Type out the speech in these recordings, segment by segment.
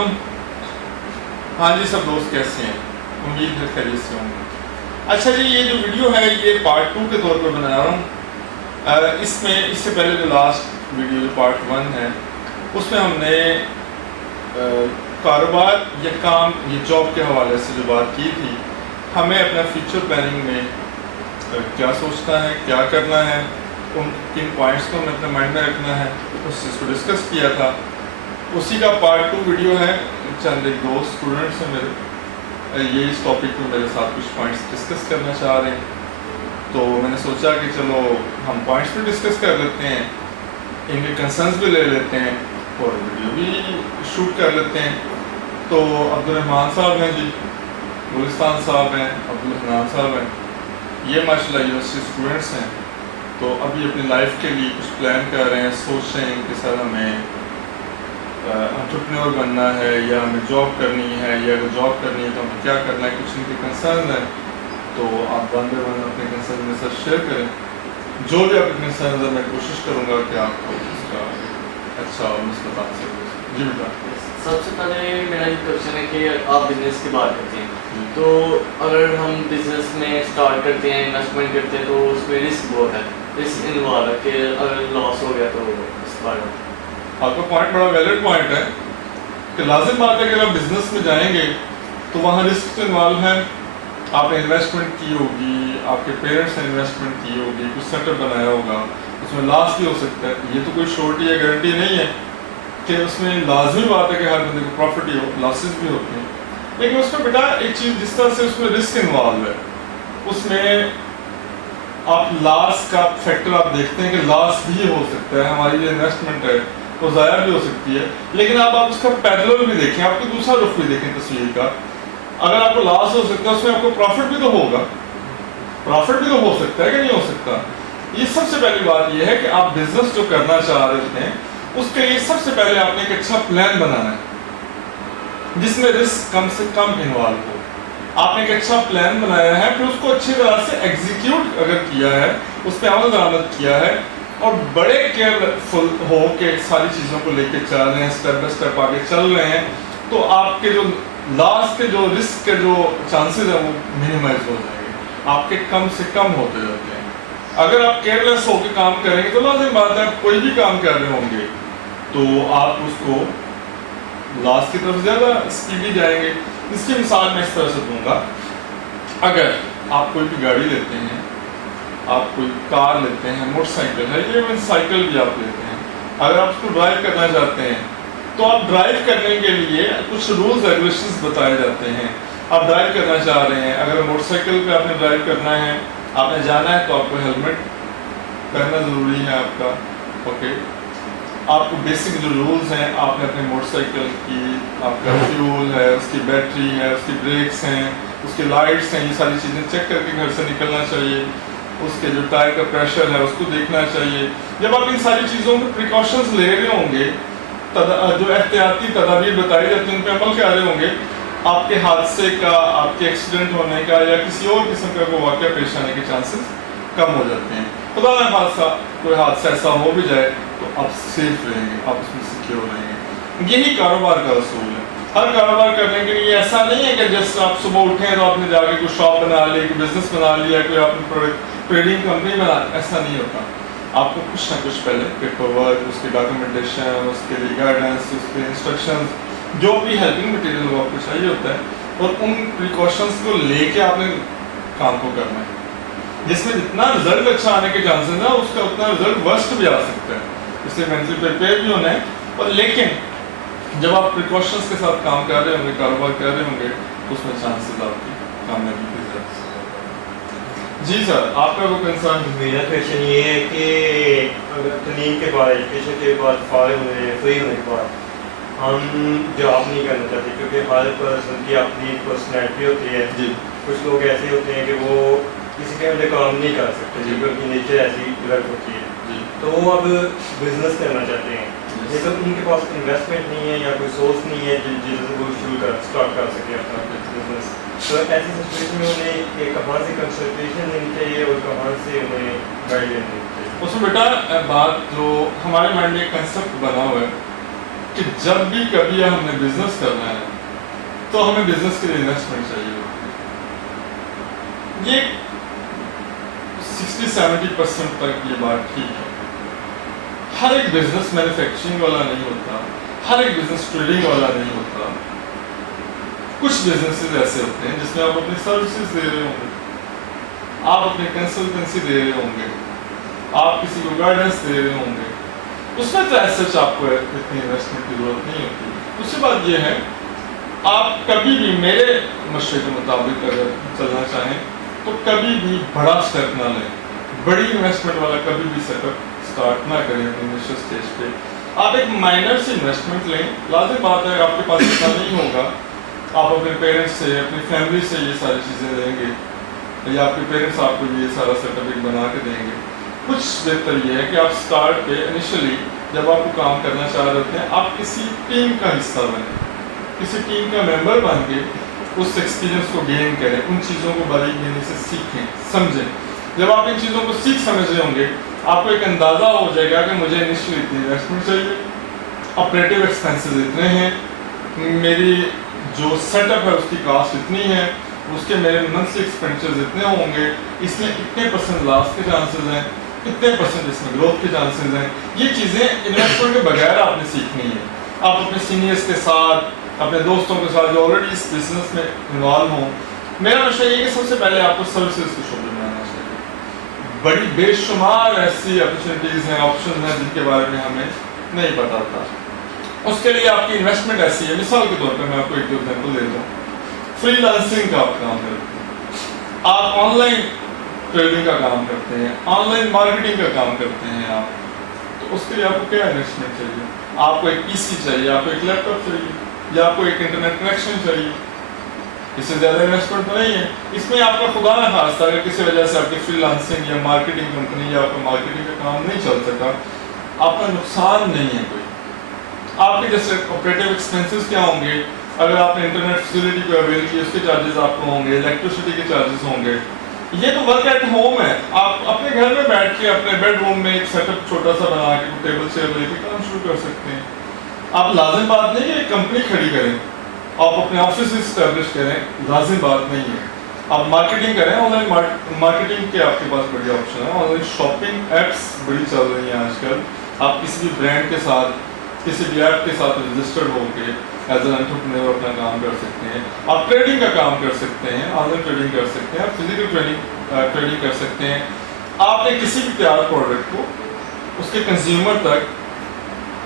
علیکم. ہاں جی سب دوست کیسے ہیں؟ امید ہے خیریت سے ہوں گے. اچھا جی یہ جو ویڈیو ہے یہ پارٹ 2 کے طور پہ بنا رہا ہوں. اس سے پہلے جو لاسٹ ویڈیو جو پارٹ 1 ہے اس میں ہم نے کاروبار یا کام یا جاب کے حوالے سے جو بات کی تھی. ہمیں اپنا فیوچر پلاننگ میں کیا سوچنا ہے, کیا کرنا ہے, کن پوائنٹس کو ہمیں اپنے مائنڈ میں رکھنا ہے, اس چیز کو ڈسکس کیا تھا. اسی کا پارٹ 2 ویڈیو ہے. چند ایک دو اسٹوڈنٹس ہیں میرے, یہ اس ٹاپک میں میرے ساتھ کچھ پوائنٹس ڈسکس کرنا چاہ رہے ہیں, تو میں نے سوچا کہ چلو ہم پوائنٹس بھی ڈسکس کر لیتے ہیں, ان کے کنسرنس بھی لے لیتے ہیں اور ویڈیو بھی شوٹ کر لیتے ہیں. تو عبدالرحمان صاحب ہیں جی, گلستان صاحب ہیں, عبدالحنان صاحب ہیں, یہ ماشاء اللہ یونیورسٹی اسٹوڈنٹس ہیں. تو ابھی اپنی لائف کے لیے کچھ پلان کر رہے ہیں, سوچ رہے ہیں کہ سر ہمیں انٹرپرینور بننا ہے یا ہمیں جاب کرنی ہے, یا اگر جاب کرنی ہے تو ہمیں کیا کرنا ہے. کچھ ان کے کنسرن ہیں, تو آپ بندے اپنے کنسرن میں سر شیئر کریں. جو بھی آپ کے کنسرن ہے میں کوشش کروں گا کہ آپ کو اس کا اچھا مثبت آنسر دے. جی بیٹا. سب سے پہلے میرا یہ کوشچن ہے کہ آپ بزنس کی بات کرتے ہیں, تو اگر ہم بزنس میں اسٹارٹ کرتے ہیں, انویسٹمنٹ کرتے ہیں, تو اس میں رسک بہت ہے, رسک انوالو ہے کہ اگر لاس ہو گیا تو اس بارے میں. آپ کا پوائنٹ بڑا ویلڈ پوائنٹ ہے کہ لازم بات ہے کہ اگر آپ بزنس میں جائیں گے تو وہاں رسک تو انوالو ہے. آپ نے انویسٹمنٹ کی ہوگی, آپ کے پیرنٹس نے انویسٹمنٹ کی ہوگی, کچھ سیٹ اپ بنایا ہوگا, اس میں لاس بھی ہو سکتا ہے. یہ تو کوئی شورٹی یا گارنٹی نہیں ہے کہ اس میں لازمی بات ہے کہ ہر بندے کو پروفٹ ہی ہو, لاسز بھی ہوتے ہیں. لیکن اس میں بیٹا ایک چیز جس طرح سے اس میں رسک انوالو ہے, اس میں آپ لاس کا فیکٹر آپ دیکھتے ہیں کہ لاس بھی ہو سکتا ہے, ہماری جو انویسٹمنٹ ہے وہ ضائع بھی ہو سکتی ہے. لیکن آپ اس کا پیرلل بھی دیکھیں, آپ کو دوسرا رخ بھی دیکھیں تصویر کا. اگر آپ کو لاس ہو سکتا ہے اس میں آپ کو پروفٹ بھی تو ہوگا, پروفٹ بھی تو ہو سکتا ہے کہ نہیں ہو سکتا. یہ سب سے پہلی بات یہ ہے کہ آپ بزنس جو کرنا چاہ رہے ہیں اس کے لیے سب سے پہلے آپ نے ایک اچھا پلان بنانا ہے جس میں رسک کم سے کم انوالو ہو. آپ نے ایک اچھا پلان بنایا ہے, پھر اس کو اچھی طرح سے ایگزیکیوٹ اگر کیا ہے, اس پہ عمل درآمد کیا ہے, اور بڑے کیئرفل ہو کے ساری چیزوں کو لے کے چل رہے ہیں, اسٹیپ بائی اسٹیپ آگے چل رہے ہیں, تو آپ کے جو لاس کے جو رسک کے جو چانسز ہیں وہ منیمائز ہو جائیں گے, آپ کے کم سے کم ہوتے جاتے ہیں. اگر آپ کیئرلیس ہو کے کام کریں گے تو لازم بات ہے آپ کوئی بھی کام کر رہے ہوں گے تو آپ اس کو لاس کی طرف زیادہ اسپیڈی جائیں گے. اس کی مثال میں اس طرح سے دوں گا. اگر آپ کوئی بھی گاڑی لیتے ہیں, آپ کوئی کار لیتے ہیں, موٹر سائیکل ہے, ایون سائیکل بھی آپ لیتے ہیں, اگر آپ اس کو ڈرائیو کرنا چاہتے ہیں تو آپ ڈرائیو کرنے کے لیے کچھ رولز ریگولیشنز بتائے جاتے ہیں. آپ ڈرائیو کرنا چاہ رہے ہیں, اگر موٹر سائیکل پہ آپ نے ڈرائیو کرنا ہے, آپ نے جانا ہے, تو آپ کو ہیلمٹ پہننا ضروری ہے آپ کا. اوکے, آپ کو بیسک جو رولز ہیں, آپ نے اپنے موٹر سائیکل کی, آپ کا فیول ہے, اس کی بیٹری ہے, اس کی بریکس ہیں, اس کی لائٹس ہیں, یہ ساری چیزیں چیک کر کے گھر سے نکلنا چاہیے. اس کے جو ٹائر کا پریشر ہے اس کو دیکھنا چاہیے. جب آپ ان ساری چیزوں میں پریکاشنز لے رہے ہوں گے, جو احتیاطی تدابیر بتائی جاتی ہیں ان پہ عمل کر رہے ہوں گے, آپ کے حادثے کا, آپ کے ایکسیڈنٹ ہونے کا یا کسی اور قسم کا کوئی واقعہ پیش آنے کے چانسز کم ہو جاتے ہیں. خدا نہ خاصا کوئی حادثہ ایسا ہو بھی جائے تو آپ سیف رہیں گے, آپ اس میں سیکیور رہیں گے. یہی کاروبار کا اصول ہے. ہر کاروبار کرنے کے لیے ایسا نہیں ہے کہ جیسے آپ صبح اٹھیں تو آپ نے جا کے کوئی شاپ بنا لی, کوئی بزنس بنا لیا, کوئی آپ نے ٹریڈنگ کمپنی بنا, ایسا نہیں ہوتا. آپ کو کچھ نہ کچھ پہلے پیپر ورک, اس کی ڈاکومنٹیشن, اس کے لیے گائیڈنس, اس کے انسٹرکشنز, جو بھی ہیلپنگ مٹیریل وہ آپ کو چاہیے ہوتا ہے, اور ان پریکاشنز کو لے کے آپ نے کام کو کرنا ہے. جس میں جتنا رزلٹ اچھا آنے کے چانسز ہیں اس کا اتنا رزلٹ ورسٹ بھی آ سکتا ہے, اس لیے مینٹلی پریپیئر بھی ہونا ہے. اور لیکن جب آپ پریکاشنز کے ساتھ کام کر رہے ہوں گے, کاروبار کر رہے ہوں گے, تو اس میں چانسز آپ کی کامیابی کے زیادہ. جی سر, آپ کا کوئی کنسرن؟ میرا کویشچن یہ ہے کہ اگر تعلیم کے بعد, ایجوکیشن کے بعد, فارغ ہونے, فری ہونے کے بعد ہم جاب نہیں کرنا چاہتے, کیونکہ ہر پرسن کی اپنی پرسنالٹی ہوتی ہے. جی. کچھ لوگ ایسے ہوتے ہیں کہ وہ کسی کے اندر کام نہیں کر سکتے, جن کی نیچر ایسی ڈیولپ ہوتی ہے. جی. تو وہ اب بزنس کرنا چاہتے ہیں, لیکن ان کے پاس انویسٹمنٹ نہیں ہے یا کوئی سورس نہیں ہے جس سے وہ اسٹارٹ کر سکے اپنا بزنس. تو ایسی سچویشن میں انہیں کہاں سے کنسلٹیشن لینی چاہیے اور کہاں سے انہیں گائیڈ لینی چاہیے؟ اس میں بیٹا بات جو ہمارے مائنڈ میں ایک کنسیپٹ بنا ہوا ہے کہ جب بھی کبھی ہم نے بزنس کرنا ہے تو ہمیں بزنس کے لیے انویسٹمنٹ چاہیے ہوتی ہے. یہ 60-70% تک یہ بات ٹھیک ہے. ہر ایک بزنس مینوفیکچرنگ والا نہیں ہوتا, ہر ایک بزنس ٹریڈنگ والا نہیں ہوتا. کچھ بزنسز ایسے ہوتے ہیں جس میں آپ اپنی سروسز دے رہے ہوں گے, آپ اپنی کنسلٹنسی دے رہے ہوں گے, آپ کسی کو گائیڈنس دے رہے ہوں گے. اس میں تو ایز سچ آپ کو اتنی انویسٹمنٹ کی ضرورت نہیں ہوتی. دوسری بات یہ ہے, آپ کبھی بھی میرے مشورے کے مطابق اگر چلنا چاہیں تو کبھی بھی بڑا اسٹیپ نہ لیں, بڑی انویسٹمنٹ والا کبھی بھی سیٹ اپ اسٹارٹ نہ کریں اپنے انیشیل اسٹیج پہ. آپ ایک مائنر سی انویسٹمنٹ لیں. لازم بات ہے آپ کے پاس اتنا نہیں ہوگا, آپ اپنے پیرنٹس سے, اپنی فیملی سے یہ ساری چیزیں لیں گے, یا آپ کے پیرنٹس آپ کو یہ سارا سیٹ اپ ایک بنا کے دیں گے. کچھ بہتر یہ ہے کہ آپ اسٹارٹ پہ انیشلی جب آپ کو کام کرنا چاہ رہے ہوتے ہیں, آپ کسی ٹیم کا حصہ بنیں, کسی ٹیم کا ممبر بن کے اس ایکسپیرینس کو گین کریں, ان چیزوں کو باریکی سے سیکھیں, سمجھیں. جب آپ ان چیزوں کو سیکھ سمجھ رہے ہوں گے, آپ کو ایک اندازہ ہو جائے گا کہ مجھے انیشلی اتنی انویسٹمنٹ چاہیے, آپریٹیو ایکسپینسز اتنے ہیں, میری جو سیٹ اپ ہے اس کی کاسٹ اتنی ہے, اس کے میرے منتھلی ایکسپینڈیچرز اتنے ہوں گے, اس میں اتنے % لاس کے چانسز ہیں, اتنے % اس میں گروتھ کے چانسز ہیں. یہ چیزیں انویسٹمنٹ کے بغیر آپ نے سیکھنی ہے. آپ اپنے سینئرس کے ساتھ, اپنے دوستوں کے ساتھ جو آلریڈی اس بزنس میں انوالو ہوں, میرا مشورہ یہ کہ سب سے پہلے آپ کو سروسز کے شعبے میں آنا چاہیے. بڑی بے شمار ایسی اپرچونیٹیز ہیں, آپشنز ہیں جن کے بارے میں ہمیں نہیں پتا تھا. اس کے لیے آپ کی انویسٹمنٹ ایسی ہے, مثال کے طور پہ میں آپ کو ایک ایگزامپل دے دوں. فری لانسنگ کا آپ کام کرتے ہیں, آپ آن لائن ٹریڈنگ کا کام کرتے ہیں, آن لائن مارکیٹنگ کا کام کرتے ہیں آپ, تو اس کے لیے آپ کو کیا انویسٹمنٹ چاہیے؟ آپ کو ایک پی سی چاہیے, آپ کو ایک لیپ ٹاپ چاہیے, یا آپ کو ایک انٹرنیٹ کنیکشن چاہیے. اس سے زیادہ انویسٹمنٹ تو نہیں ہے. اس میں آپ کا خدا نہ خواستہ اگر کسی وجہ سے آپ کی فری لانسنگ یا مارکیٹنگ کمپنی یا آپ کا مارکیٹنگ کا کام نہیں چل سکا, آپ کا نقصان نہیں ہے کوئی. آپ کے جیسے آپریٹیو ایکسپینسز کیا ہوں گے, اگر آپ نے انٹرنیٹ فیسلٹی کو اویل کی, اس کے چارجز آپ کو ہوں گے, الیکٹریسٹی کے چارجز ہوں گے. یہ تو ورک ایٹ ہوم ہے, آپ اپنے گھر میں بیٹھ کے اپنے بیڈ روم میں ایک سیٹ اپ چھوٹا سا بنا کے ٹیبل چیئر لے کے کام شروع کر سکتے ہیں. آپ لازم بات نہیں کہ ایک کمپنی کھڑی کریں, آپ اپنے آفس اسٹیبلش کریں, لازم بات نہیں ہے. آپ مارکیٹنگ کریں, آن لائن مارکیٹنگ کے آپ کے پاس بڑی آپشن ہے. آن لائن شاپنگ ایپس بڑی چل رہی ہیں آج کل. آپ کسی بھی برانڈ کے ساتھ, کسی بھی ایپ کے ساتھ رجسٹرڈ ہو کے ایز این انٹرپرینور اپنا کام کر سکتے ہیں. آپ ٹریڈنگ کا کام کر سکتے ہیں, آن لائن ٹریڈنگ کر سکتے ہیں, آپ فزیکل ٹریڈنگ کر سکتے ہیں. آپ نے کسی بھی تیار پروڈکٹ کو اس کے کنزیومر تک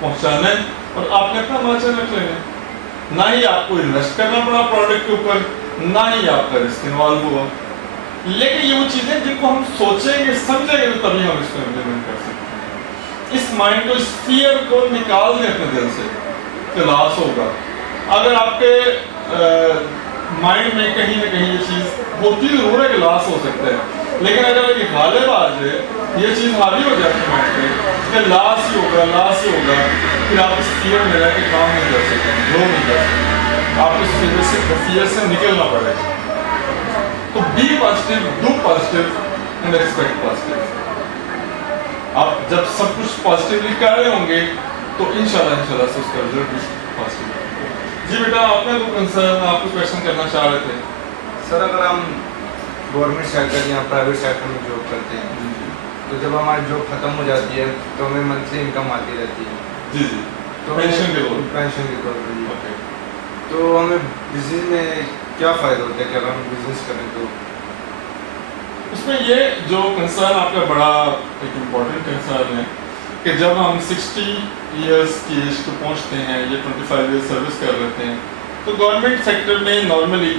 پہنچانا ہے اور آپ نے اپنا مارجن رکھ لینا ہے. نہ ہی آپ کو انویسٹ کرنا پڑا پروڈکٹ کے اوپر, نہ ہی آپ کا رسک انوالو ہوا. لیکن یہ وہ چیزیں جن کو ہم سوچیں گے, سمجھیں گے, تو تبھی ہم اس کو امپلیمنٹ کر سکتے ہیں. اس مائنڈ کو, اس فیئر کو نکال دیں اپنے دل سے, لاس ہوگا. اگر آپ کے مائنڈ میں کہیں نہ کہیں یہ چیز ہوتی ضرور ہے کہ لاس ہو سکتا ہے, لیکن اگر یہ غالب آ جائے, یہ چیز حاوی ہو جائے اپنے مائنڈ پہ کہ لاس ہی ہوگا, لاس ہی ہوگا, پھر آپ اس فیئر میں رہ کے کام نہیں کر سکتے, گرو نہیں کر سکتے. آپ اس فیئر سے نکلنا پڑے گا. تو be positive, do positive and expect positive. آپ جب سب کچھ پازیٹیولی کر رہے ہوں گے تو انشاءاللہ سے اس کا رزلٹ بھی پازیٹیو ہے. جی بیٹا, آپ نے کوئی کنسرن, آپ کو کویشچن کرنا چاہ رہے تھے؟ سر اگر ہم گورنمنٹ سیکٹر یا پرائیویٹ سیکٹر میں جاب کرتے ہیں, تو جب ہماری جاب ختم ہو جاتی ہے تو ہمیں منتھلی انکم آتی رہتی ہے. جی جی, تو پینشن کے طور پینشن کے طور پر. اوکے, تو ہمیں بزنس میں کیا فائدہ ہوتا ہے کہ اگر ہم بزنس کریں تو؟ اس میں یہ جو کنسرن آپ کا بڑا ایک امپورٹنٹ کنسرن ہے کہ جب ہم 60 ایئرس کی ایج کو پہنچتے ہیں یا 25 ایئر سروس کر لیتے ہیں, تو گورنمنٹ سیکٹر میں نارملی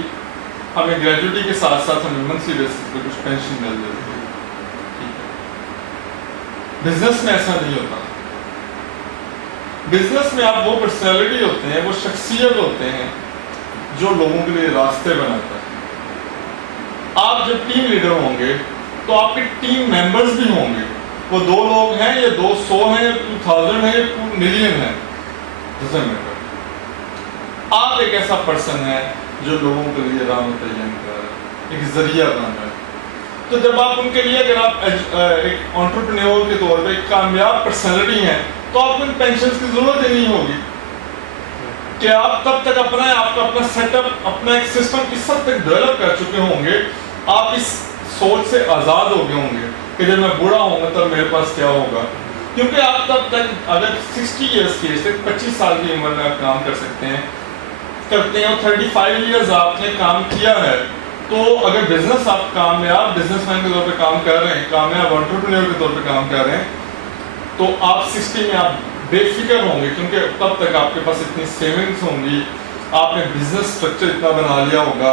ہمیں گریجویٹی کے ساتھ ساتھ ہمیں منتھلی بیسس پہ کچھ پینشن مل جاتی ہے. ٹھیک ہے, بزنس میں ایسا نہیں ہوتا. بزنس میں آپ وہ پرسنالٹی ہوتے ہیں, وہ شخصیت ہوتے ہیں جو لوگوں کے لیے راستے بناتا ہے. آپ جب ٹیم لیڈر ہوں گے تو آپ کے ٹیم ممبرز بھی ہوں گے, وہ 2 لوگ ہیں یا 200 ہیں یا 2000 ہیں یا 2 ملین ہیں, ڈزنٹ میٹر. آپ ایک ایسا پرسن ہے جو لوگوں کے لیے راہ متعین کر رہا ہے, ایک ذریعہ بن رہا ہے. تو جب آپ ان کے لیے, اگر آپ ایک انٹرپرینور کے طور پہ ایک کامیاب پرسنالٹی ہیں, تو آپ کو ان پینشنز کی ضرورت ہی نہیں ہوگی. کہ آپ تب تک آپ کا اپنا سیٹ اپ، اپنا ایک سسٹم اس حد تک ڈیولپ کر چکے ہوں گے، آپ اس سوچ سے آزاد ہو گئے ہوں گے کہ جب میں بوڑھا ہوں گا تب میرے پاس کیا ہوگا. کیونکہ آپ تب تک اگر 60 ایئرس کی ایج تک 25 سال کی عمر میں آپ کام کر سکتے ہیں اور 35 ایئرز آپ نے کام کیا ہے، تو اگر بزنس آپ کامیاب بزنس مین کے طور پہ کام کر رہے ہیں، کامیاب انٹرپرینور کے طور پہ کام کر رہے ہیں، تو آپ 60 میں آپ بے فکر ہوں گے، کیونکہ تب تک آپ کے پاس اتنی سیونگس ہوں گی، آپ نے بزنس اسٹرکچر اتنا بنا لیا ہوگا،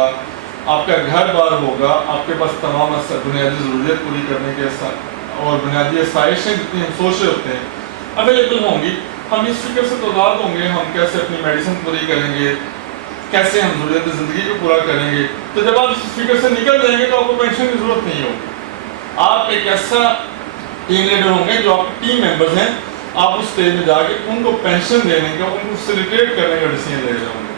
آپ کا گھر بار ہوگا، آپ کے پاس تمام بنیادی ضروریات پوری کرنے کے اور بنیادی آسائشیں جتنی ہم سوچ رہے ہوتے ہیں اویلیبل ہوں گی. ہم اس فکر سے تو آزاد ہوں گے ہم کیسے اپنی میڈیسن پوری کریں گے، کیسے ہم ضروریات زندگی کو پورا کریں گے. تو جب آپ اس فکر سے نکل جائیں گے تو آپ کو پینشن کی ضرورت نہیں ہوگی. آپ ایک ایسا ٹیم لیڈر ہوں گے جو آپ ٹیم ممبرز ہیں، آپ اس اسٹیج میں جا کے ان کو پینشن دینے کا، ان کو فیسیلیٹیٹ کرنے کا ڈیسیژن لے رہے ہوں گے.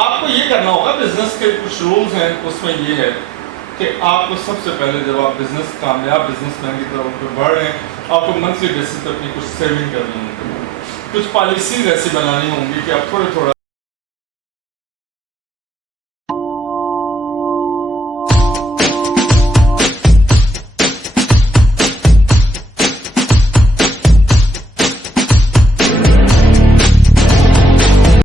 آپ کو یہ کرنا ہوگا، بزنس کے کچھ رولز ہیں، اس میں یہ ہے کہ آپ کو سب سے پہلے جب آپ کامیاب بزنس مین کی طرف پہ بڑھ رہے ہیں، آپ کو منتھلی بیسس پہ اپنی کچھ سیونگ کرنی ہوگی، کچھ پالیسیز ایسی بنانی ہوں گی کہ آپ تھوڑا